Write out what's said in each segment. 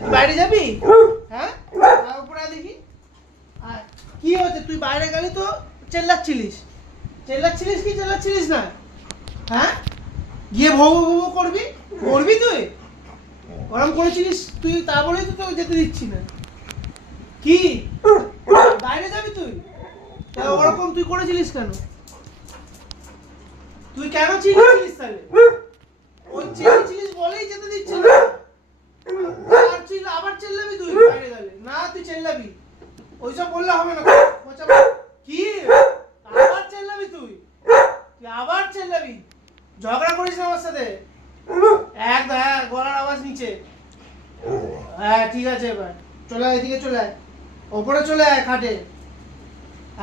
তুই বাইরে যাবি? হ্যাঁ, উপরে দেখি। আর কি হচ্ছে, তুই বাইরে গেলি তো চেল্লাচ্ছিলিস কি চেল্লাচ্ছিলিস না? হ্যাঁ, গিয়ে ভৌ ভৌ করবি, করবি তুই ওরম করেছিলিস তুই, তারপরেই তো তোকে যেতে দিচ্ছি না। কি বাইরে যাবি তুই? তা ওরকম তুই করেছিলিস কেন? তুই কেন চিল্লাচ্ছিলিস তাহলে? ওই চিল্লাচ্ছিলিস বলেই যেতে দিচ্ছে না। আবার চিল্লাবি তুই বাইরে গেলে? না, তুই চিল্লাবি, ওইসব বললে হবে না। কি আবার চিল্লাবি তুই? আবার চিল্লাবি? ঝগড়া করিস না আমার সাথে। গলার আওয়াজ নিচে। হ্যাঁ ঠিক আছে, এবার চলে আয়, এদিকে চলে আয়, ওপরে চলে আয়, খাটে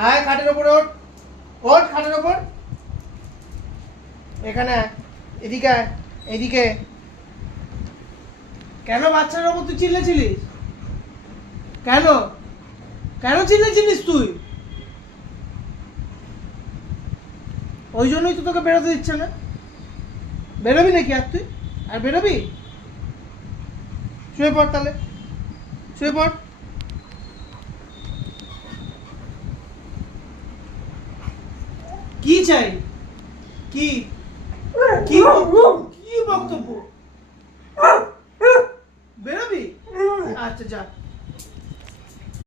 আয়, খাটের ওপরে ওঠ, ওঠ খাটের ওপর, এখানে এদিকে আয়, এদিকে। কেন বাচ্চার ওপর তুই চিল্লেছিলিস? কেন কেন চিল্লেছিলিস তুই? ওই জন্যই তো তোকে বেরোতে দিচ্ছে না। বেরোবি নাকি আর তুই? আর বেরোবি? শুয়ে পড় তাহলে, শুয়ে পড়। কি চাই? কি কি কি বক্তব্য? বেরোবি? আচ্ছা যা।